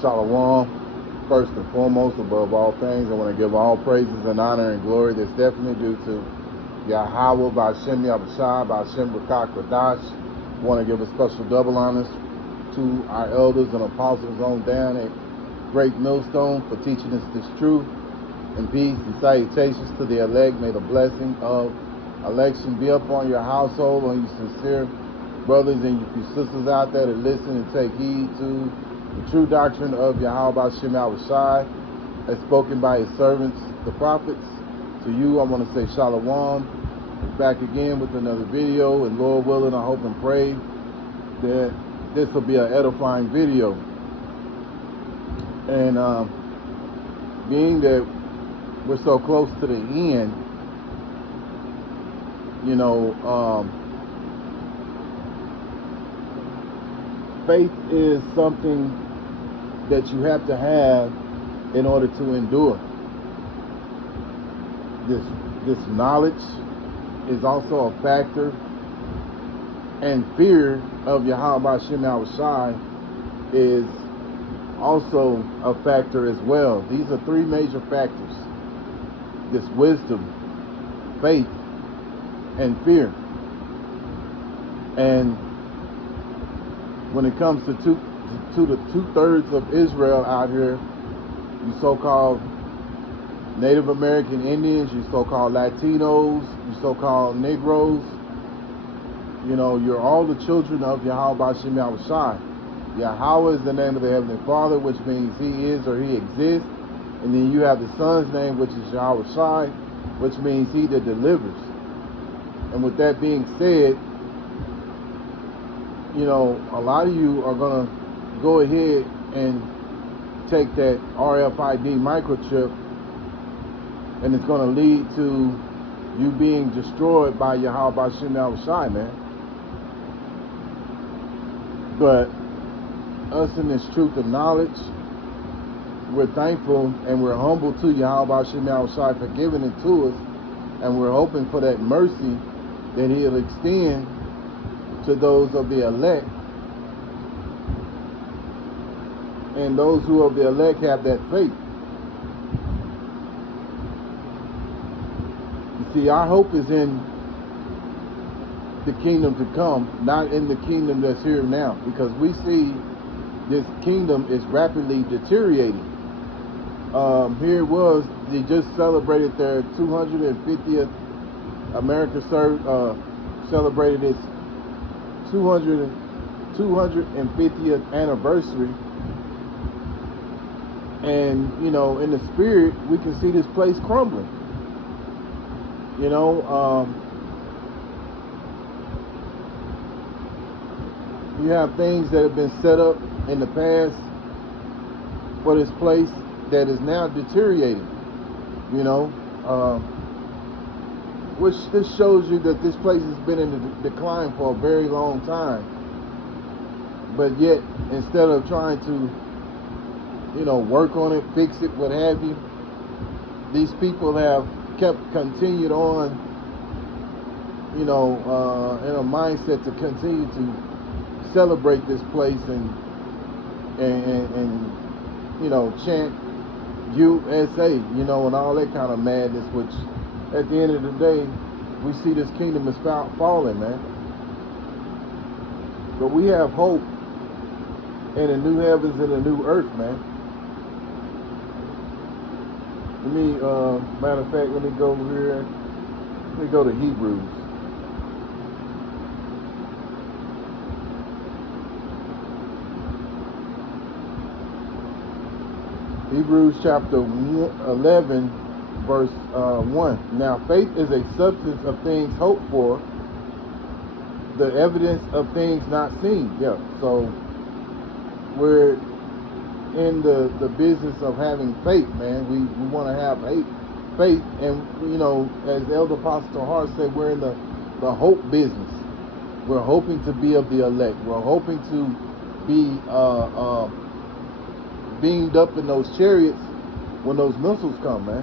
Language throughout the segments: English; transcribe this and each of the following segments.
Shalom. First and foremost, above all things, I want to give all praises and honor and glory that's definitely due to Yahweh, Ba'Shem Yahushua, Ba'Shem Rakak Radash. I want to give a special double honors to our elders and apostles on down at Great Millstone for teaching us this truth. And peace and salutations to the elect. May the blessing of election be upon your household, on you sincere brothers and you sisters out there that listen and take heed to the true doctrine of Yahweh Ba'Shem Yahushua as spoken by his servants, the prophets. To you, I want to say Shalom. Back again with another video, and Lord willing, I hope and pray that this will be an edifying video. And being that we're so close to the end, you know, faith is something that you have to have in order to endure. This knowledge is also a factor, and fear of Yahweh Ba'Shem Yahushua is also a factor as well. These are three major factors: this wisdom, faith, and fear. And when it comes to the 2/3 of Israel out here, you so-called Native American Indians, you so-called Latinos, you so-called Negroes, you know, you're all the children of Yahweh Ba'Shem Yahushua. Yahweh is the name of the Heavenly Father, which means he is or he exists. And then you have the Son's name, which is Yahushua, which means he that delivers. And with that being said, you know, a lot of you are going to go ahead and take that RFID microchip, and it's going to lead to you being destroyed by Yahweh Ba'Shem Yahushua, man. But us in this truth and knowledge, we're thankful and we're humble to Yahweh Ba'Shem Yahushua for giving it to us, and we're hoping for that mercy that he'll extend to those of the elect. And those who of the elect have that faith. You see, our hope is in the kingdom to come, not in the kingdom that's here now, because we see this kingdom is rapidly deteriorating. Here it was, they just celebrated their 250th, America celebrated its 250th anniversary. And, you know, in the spirit, we can see this place crumbling. You know, you have things that have been set up in the past for this place that is now deteriorating, you know, which this shows you that this place has been in decline for a very long time. But yet, instead of trying to, you know, work on it, fix it, what have you, these people have continued on, you know, in a mindset to continue to celebrate this place and you know, chant USA, you know, and all that kind of madness, which at the end of the day, we see this kingdom is falling, man. But we have hope in a new heavens and a new earth, man. Let me, matter of fact, let me go over here. Let me go to Hebrews. Hebrews chapter 11, verse 1. Now, faith is a substance of things hoped for, the evidence of things not seen. Yeah, so we're in the business of having faith, man. We want to have faith, and, you know, as Elder Apostle Hart said, we're in the hope business. We're hoping to be of the elect. We're hoping to be beamed up in those chariots when those missiles come, man.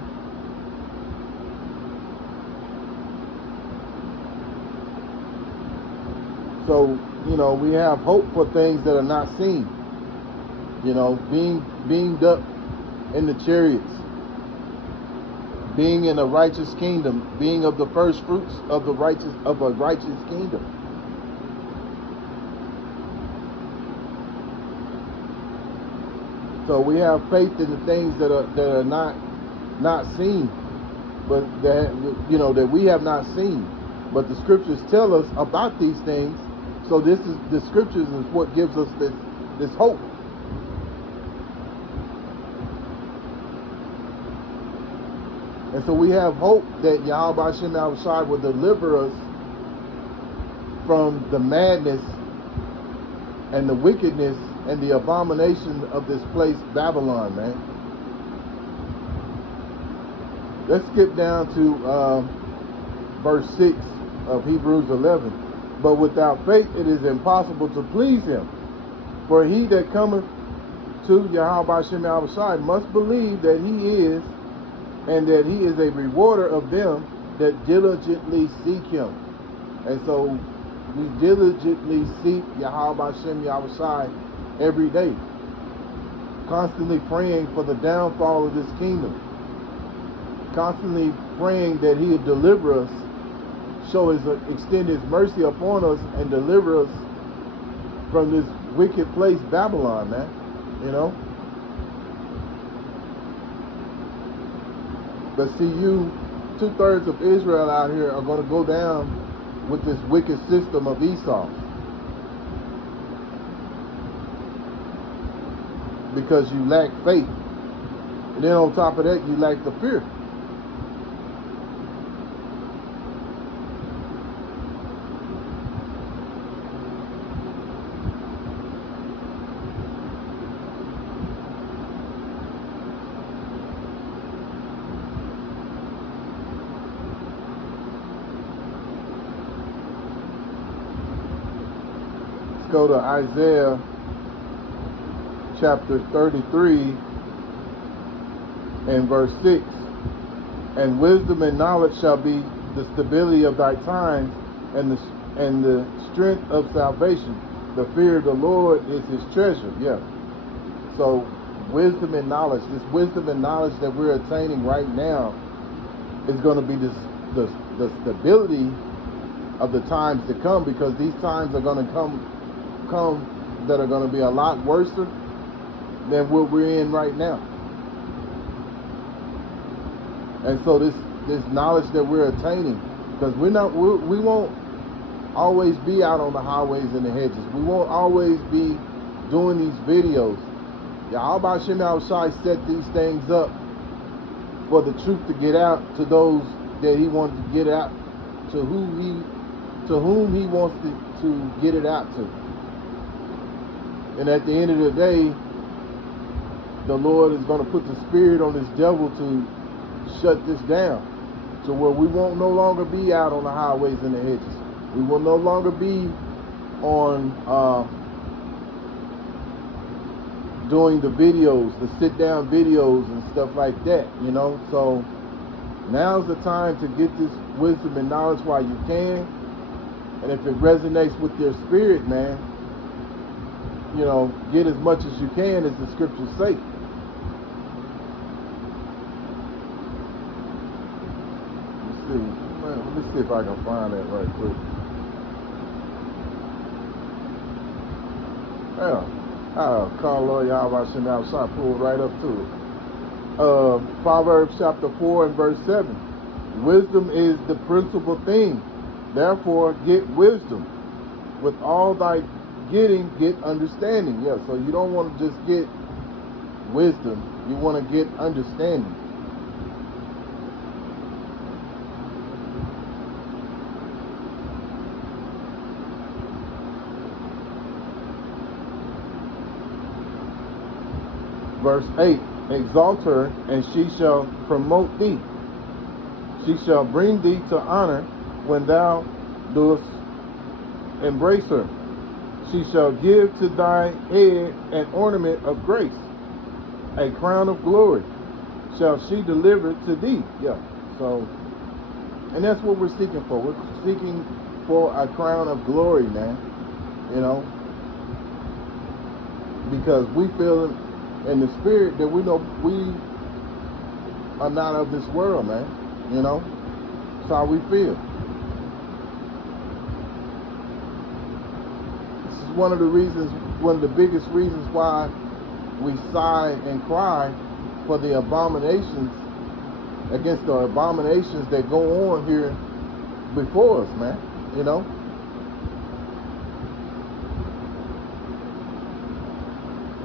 So, you know, we have hope for things that are not seen. You know, being beamed up in the chariots, being in a righteous kingdom, being of the first fruits of the righteous of a righteous kingdom. So we have faith in the things that are not seen, but that, you know, that we have not seen. But the scriptures tell us about these things. So this is the scriptures is what gives us this hope. And so we have hope that Yahweh Hashem Yahushua will deliver us from the madness and the wickedness and the abomination of this place, Babylon, man. Let's skip down to verse 6 of Hebrews 11. But without faith it is impossible to please him. For he that cometh to Yahweh Hashem Yahushua must believe that he is, and that he is a rewarder of them that diligently seek him. And so we diligently seek Yahweh Hashem Yahushua every day, constantly praying for the downfall of this kingdom, constantly praying that he would deliver us, extend his mercy upon us, and deliver us from this wicked place, Babylon, man. You know. But see, you, 2/3 of Israel out here are going to go down with this wicked system of Esau, because you lack faith. And then on top of that, you lack the fear. Let's go to Isaiah chapter 33 and verse 6. And wisdom and knowledge shall be the stability of thy times, and the strength of salvation. The fear of the Lord is his treasure. Yeah. So wisdom and knowledge, this wisdom and knowledge that we're attaining right now, is going to be the stability of the times to come, because these times are going to come that are going to be a lot worse than what we're in right now. And so this knowledge that we're attaining, because we won't always be out on the highways and the hedges. We won't always be doing these videos. Yahweh Hashem Yahushua set these things up for the truth to get out to those that he wanted to get out, to whom he wants to get it out to. And at the end of the day, the Lord is going to put the spirit on this devil to shut this down, to where we won't no longer be out on the highways and the hedges. We will no longer be on doing the videos, the sit-down videos and stuff like that, you know. So now's the time to get this wisdom and knowledge while you can. And if it resonates with your spirit, man, you know, get as much as you can, as the scriptures say. Let me see if I can find that right quick. Yeah, call Lord Yahweh Hashem Yahushua, pulled right up to it. Proverbs chapter 4 and verse 7. Wisdom is the principal thing. Therefore, get wisdom. With all thy getting, get understanding. Yeah, so you don't want to just get wisdom. You want to get understanding. Verse 8, exalt her, and she shall promote thee. She shall bring thee to honor when thou doest embrace her. She shall give to thy head an ornament of grace, a crown of glory shall she deliver to thee. Yeah, so, and that's what we're seeking for. We're seeking for a crown of glory, man. You know, because we feel in the spirit that we know we are not of this world, man. You know, that's how we feel. This is one of the biggest reasons why we sigh and cry for the abominations, against the abominations that go on here before us, man. You know,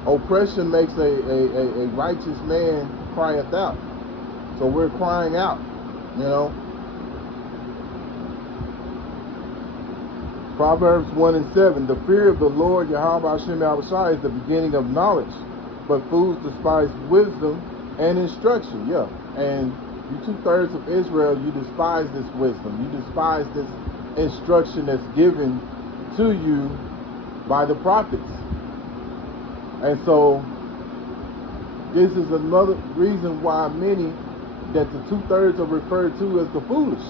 oppression makes a righteous man crieth out. So we're crying out, you know. Proverbs 1:7, the fear of the Lord Yahweh Hashem Yahushua is the beginning of knowledge, but fools despise wisdom and instruction. Yeah, and you 2/3 of Israel, you despise this wisdom. You despise this instruction that's given to you by the prophets. And so this is another reason why many, that the 2/3 are referred to as the foolish.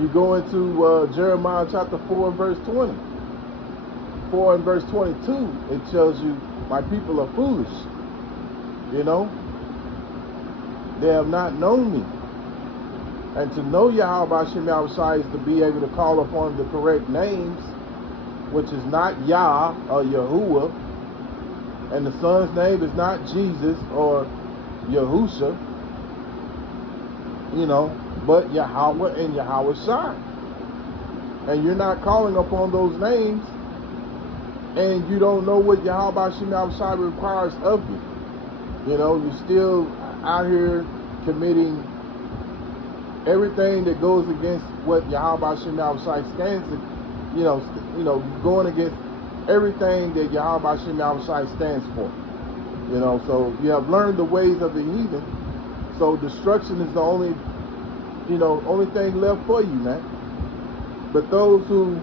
You go into Jeremiah chapter 4 and verse 20. 4 and verse 22, it tells you, my people are foolish. You know, they have not known me. And to know Yahweh Hashem Yahushua is to be able to call upon the correct names, which is not Yah or Yahuwah. And the son's name is not Jesus or Yahusha, you know, but Yahweh and Yahushua. And you're not calling upon those names, and you don't know what Yahweh Hashem Yahushua requires of you. You know, you're still out here committing everything that goes against what Yahweh Hashem Yahushua stands, you know, going against everything that Yahweh Hashem Yahushua stands for. You know, so you have learned the ways of the heathen. So destruction is the only thing left for you, man. But those who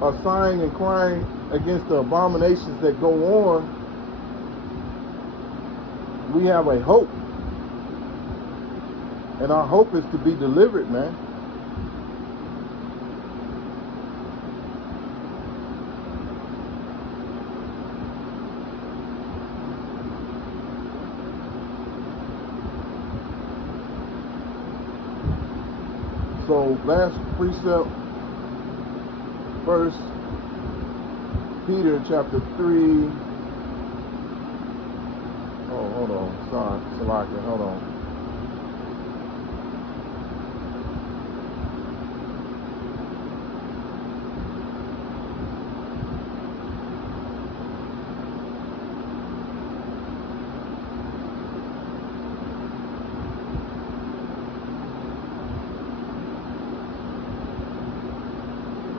are sighing and crying against the abominations that go on, we have a hope. And our hope is to be delivered, man. So last precept, 1 Peter chapter 3. Oh, hold on. Sorry, Salaki, hold on.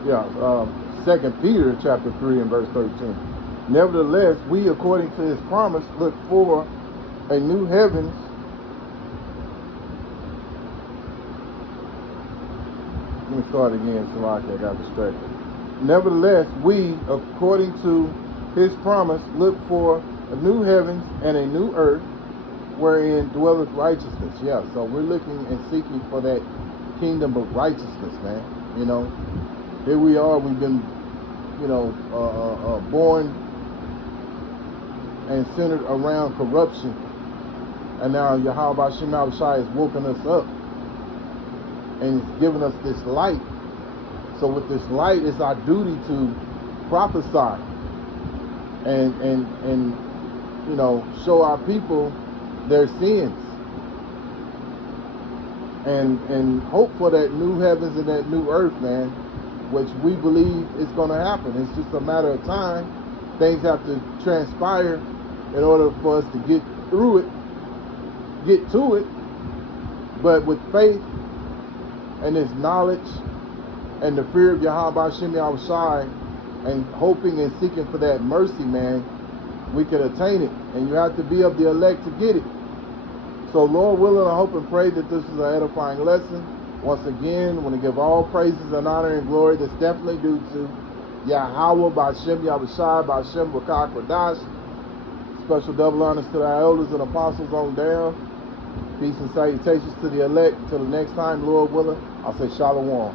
Yeah, 2 Peter chapter 3 and verse 13. Nevertheless, we, according to his promise, look for a new heavens let me start again, Salaki, I got distracted. Nevertheless, we, according to his promise, look for a new heavens and a new earth, wherein dwelleth righteousness. Yeah, so we're looking and seeking for that kingdom of righteousness, man. You know, here we are, we've been, born and centered around corruption. And now Yahweh Hashem Yahushua has woken us up and he's given us this light. So with this light, it's our duty to prophesy and show our people their sins. And hope for that new heavens and that new earth, man, which we believe is going to happen. It's just a matter of time. Things have to transpire in order for us to get through it, get to it. But with faith and this knowledge and the fear of Yahweh Hashem Yahushua and hoping and seeking for that mercy, man, we can attain it. And you have to be of the elect to get it. So Lord willing, I hope and pray that this is an edifying lesson. Once again, I want to give all praises and honor and glory that's definitely due to Yahweh, B'Hashem Yahushua, B'Hashem B'Kak Radash. Special double honors to our elders and apostles on down. Peace and salutations to the elect. Until the next time, Lord willing, I'll say Shalom.